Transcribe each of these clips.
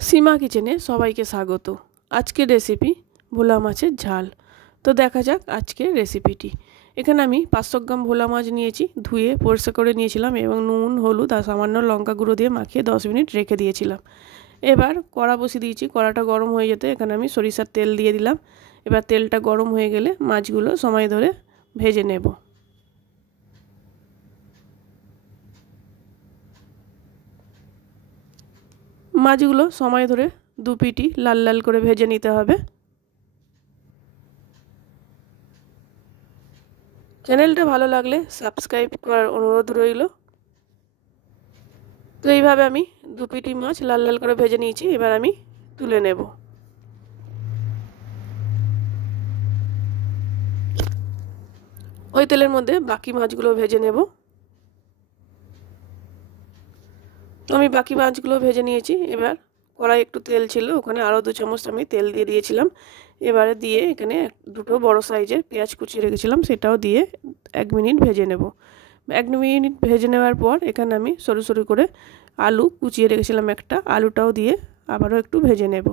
সীমা কিচেনে সবাইকে স্বাগত। আজকের রেসিপি ভোলা মাছের ঝাল। তো দেখা যাক আজকের রেসিপিটি। এখানে আমি 500 গ্রাম ভোলা মাছ নিয়েছি, ধুয়ে পরিষ্কার করে নিয়েছিলাম এবং নুন হলুদ আর সামান্য লঙ্কা গুঁড়ো দিয়ে মাখিয়ে 10 মিনিট রেখে দিয়েছিলাম। এবার কড়া বসিয়ে দিয়েছি, কড়াটা গরম হয়ে যেতে এখানে আমি সরিষার তেল দিয়ে দিলাম। এবার তেলটা গরম হয়ে গেলে মাছগুলো সময় ধরে ভেজে নেব। মাছগুলো সময় ধরে দু পিটি লাল লাল করে ভেজে নিতে হবে। চ্যানেলটা ভালো লাগলে সাবস্ক্রাইব করার অনুরোধ রইল। তো এইভাবে আমি দু পিটি মাছ লাল লাল করে ভেজে নিয়েছি, এবার আমি তুলে নেব। ওই তেলের মধ্যে বাকি মাছগুলো ভেজে নেব। তো আমি বাকি মাছগুলো ভেজে নিয়েছি। এবার কড়াই একটু তেল ছিল, ওখানে আরও 2 চামচ আমি তেল দিয়ে দিয়েছিলাম। এবারে দিয়ে এখানে দুটো বড় সাইজের পেঁয়াজ কুচিয়ে রেখেছিলাম, সেটাও দিয়ে 1 মিনিট ভেজে নেব। 1 মিনিট ভেজে নেওয়ার পর এখানে আমি সরু সরু করে আলু কুচিয়ে রেখেছিলাম একটা, আলুটাও দিয়ে আবারও একটু ভেজে নেব।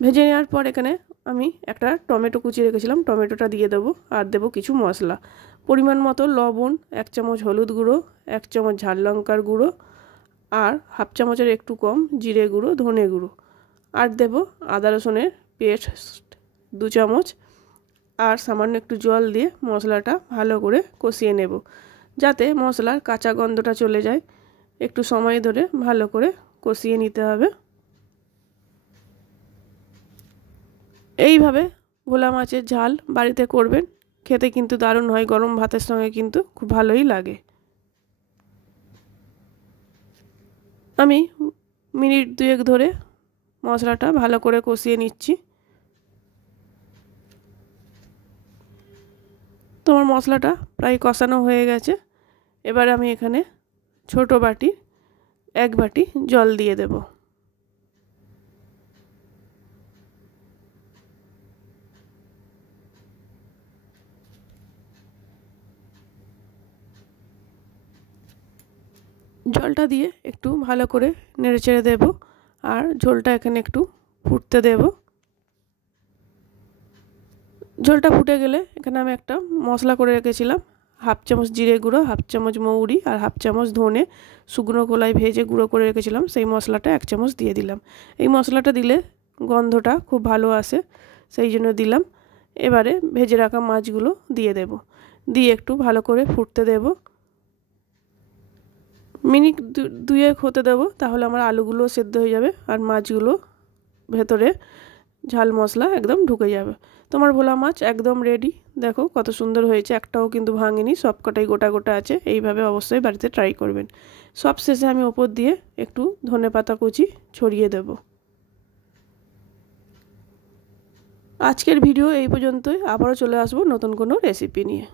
ভেজে নেওয়ার পর এখানে আমি একটা টমেটো কুচিয়ে রেখেছিলাম, টমেটোটা দিয়ে দেবো আর দেবো কিছু মশলা। পরিমাণ মতো লবণ, 1 চামচ হলুদ গুঁড়ো, 1 চামচ ঝাল লঙ্কার গুঁড়ো আর হাফ চামচের একটু কম জিরে গুঁড়ো, ধনে গুঁড়ো আর দেব আদা রসুনের পেস্ট 2 চামচ আর সামান্য একটু জল দিয়ে মশলাটা ভালো করে কষিয়ে নেব, যাতে মশলার কাঁচা গন্ধটা চলে যায়। একটু সময় ধরে ভালো করে কষিয়ে নিতে হবে। এইভাবে ভোলা মাছের ঝাল বাড়িতে করবেন, খেতে কিন্তু দারুণ হয়, গরম ভাতের সঙ্গে কিন্তু খুব ভালোই লাগে। আমি মিনিট 2 ধরে মশলাটা ভালো করে কষিয়ে নিচ্ছি। তোমার মশলাটা প্রায় কষানো হয়ে গেছে। এবার আমি এখানে ছোট বাটি 1 বাটি জল দিয়ে দেব। জলটা দিয়ে একটু ভালো করে নেড়েচেড়ে দেব আর ঝোলটা এখানে একটু ফুটতে দেব। ঝোলটা ফুটে গেলে এখানে আমি একটা মশলা করে রেখেছিলাম, হাফ চামচ জিরে গুঁড়ো, হাফ চামচ মৌরি আর হাফ চামচ ধনে শুকনো খোলায় ভেজে গুঁড়ো করে রেখেছিলাম, সেই মশলাটা 1 চামচ দিয়ে দিলাম। এই মশলাটা দিলে গন্ধটা খুব ভালো আসে, সেই জন্য দিলাম। এবারে ভেজে রাখা মাছগুলো দিয়ে দেব, দিয়ে একটু ভালো করে ফুটতে দেব। মিনিট 2 হতে দেবো, তাহলে আমার আলুগুলো সেদ্ধ হয়ে যাবে আর মাছগুলো ভেতরে ঝাল মশলা একদম ঢুকে যাবে। তোমার ভোলা মাছ একদম রেডি। দেখো কত সুন্দর হয়েছে, একটাও কিন্তু ভাঙেনি, সবকটাই গোটা গোটা আছে। এইভাবে অবশ্যই বাড়িতে ট্রাই করবেন। সব শেষে আমি ওপর দিয়ে একটু ধনেপাতা কুচি ছড়িয়ে দেব। আজকের ভিডিও এই পর্যন্তই, আবারও চলে আসবো নতুন কোনো রেসিপি নিয়ে।